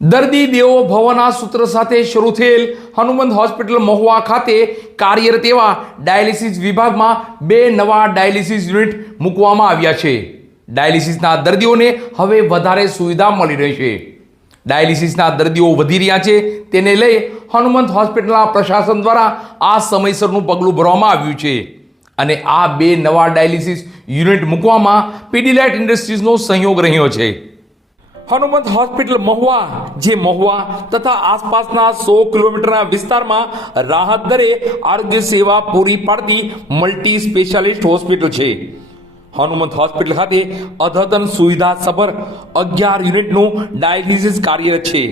દર્દી દેવો ભવના સૂત્ર સાથે શરૂ થયેલ હનુમંત હોસ્પિટલ મહુવા ખાતે કાર્યરત એવા ડાયાલિસિસ વિભાગમાં બે નવા ડાયાલિસિસ યુનિટ મૂકવામાં આવ્યા છે. ડાયાલિસિસના દર્દીઓને હવે વધારે સુવિધા મળી રહી છે. ડાયાલિસિસના દર્દીઓ વધી રહ્યા છે તેને લઈ હનુમંત હોસ્પિટલના પ્રશાસન દ્વારા આ સમયસરનું પગલું ભરવામાં આવ્યું છે. અને આ બે નવા ડાયાલિસિસ યુનિટ મૂકવામાં પીડીલાઇટ ઇન્ડસ્ટ્રીઝનો સહયોગ રહ્યો છે. હનુમંત હોસ્પિટલ મહુવા, જે મહુવા તથા આસપાસના સો કિલોમીટરના વિસ્તારમાં રાહત દરે આરોગ્ય સેવા પૂરી પાડતી મલ્ટી સ્પેશિયાલિસ્ટ હોસ્પિટલ છે. હનુમંત હોસ્પિટલ ખાતે અદ્યતન સુવિધા સભર અગિયાર યુનિટનું ડાયાલિસિસ કાર્યરત છે.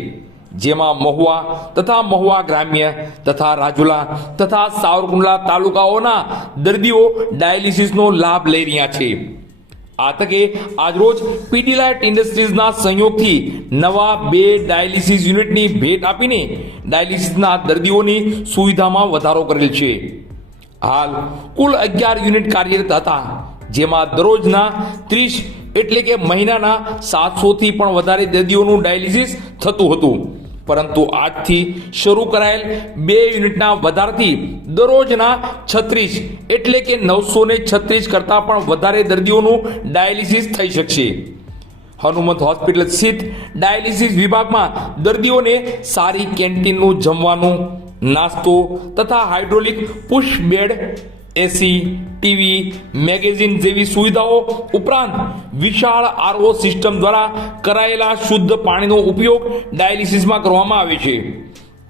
જેમાં મહુવા તથા મહુવા ગ્રામ્ય તથા રાજુલા તથા સાવરકુંડલા તાલુકાઓના દર્દીઓ ડાયાલિસિસનો લાભ લઈ રહ્યા છે. આ તકે આજરોજ પીડીલાઇટ ઇન્ડસ્ટ્રીઝના સહયોગથી નવા બે ડાયાલિસિસ યુનિટની ભેટ આપીને ડાયાલિસિસના દર્દીઓની સુવિધામાં વધારો કરેલ છે. હાલ કુલ અગિયાર યુનિટ કાર્યરત હતા, જેમાં દરરોજના ત્રીસ એટલે કે મહિનાના સાતસોથી પણ વધારે દર્દીઓનું ડાયાલિસિસ થતું હતું. પરંતુ આજથી શરૂ કરાયેલ બે યુનિટના વધારથી દરરોજના છત્રીસ એટલે કે નવસો ને છત્રીસ કરતાં પણ વધારે દર્દીઓનું ડાયાલિસિસ થઈ શકશે. હનુમંત હોસ્પિટલ સ્થિત ડાયાલિસિસ વિભાગમાં દર્દીઓને સારી કેન્ટીનનું જમવાનું, નાસ્તો તથા hydraulic push bed AC, TV, magazine જેવી સુવિધાઓ ઉપરાંત વિશાળ આરઓ સિસ્ટમ દ્વારા કરાયેલા શુદ્ધ પાણીનો ઉપયોગ ડાયાલિસિસમાં કરવામાં આવે છે.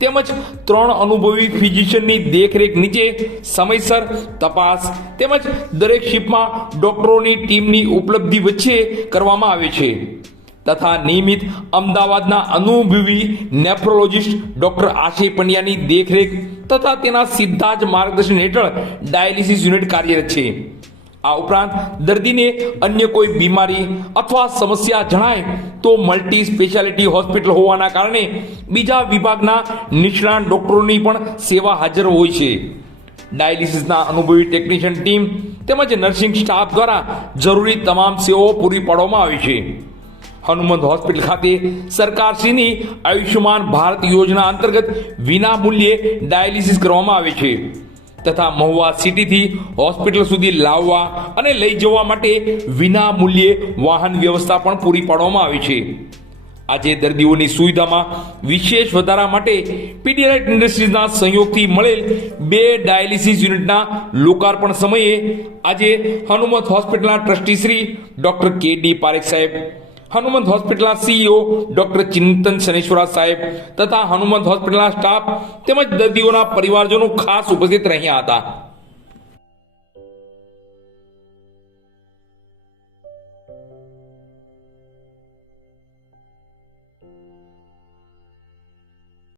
તેમજ ત્રણ અનુભવી ફિઝિશિયનની દેખરેખ નીચે સમયસર તપાસ તેમજ દરેક શિપમાં ડોક્ટરોની ટીમની ઉપલબ્ધિ વચ્ચે કરવામાં આવે છે. તથા નિયમિત અમદાવાદના અનુભવી નેફ્રોલોજિસ્ટ ડોક્ટર આશય પંડ્યાની દેખરેખ તથા તેના સીધા જ માર્ગદર્શન હેઠળ ડાયાલિસિસ યુનિટ કાર્યરત છે. આ ઉપરાંત દર્દીને અન્ય કોઈ બીમારી અથવા સમસ્યા જણાય તો મલ્ટી સ્પેશિયાલિટી હોસ્પિટલ હોવાના કારણે બીજા વિભાગના નિષ્ણાત ડોક્ટરોની પણ સેવા હાજર હોય છે. ડાયાલિસિસના અનુભવી ટેકનિશિયન ટીમ તેમજ નર્સિંગ સ્ટાફ દ્વારા જરૂરી તમામ સેવાઓ પૂરી પાડવામાં આવી છે. હનુમંત હોસ્પિટલ ખાતે સરકારશ્રીની આયુષ્યમાન ભારત યોજના અંતર્ગત વિના મૂલ્યે ડાયાલિસિસ કરવામાં આવે છે તથા મહુવા સિટીથી હોસ્પિટલ સુધી લાવવા અને લઈ જવા માટે વિના મૂલ્યે વાહન વ્યવસ્થા પણ પૂરી પાડવામાં આવી છે. આજે દર્દીઓની સુવિધામાં વિશેષ વધારા માટે પીડીઆઈટ ઇન્ડસ્ટ્રીઝના સહયોગથી મળેલ બે ડાયાલિસિસ યુનિટના લોકાર્પણ સમયે આજે હનુમંત હોસ્પિટલના trustee Shri doctor K D Parekh સાહેબ હનુમંત હોસ્પિટલના સીઈઓ ડોક્ટર ચિંતન શનેશ્વરા સાહેબ તથા હનુમંત હોસ્પિટલના સ્ટાફ તેમજ દર્દીઓના પરિવારજનો ખાસ ઉપસ્થિત રહ્યા હતા.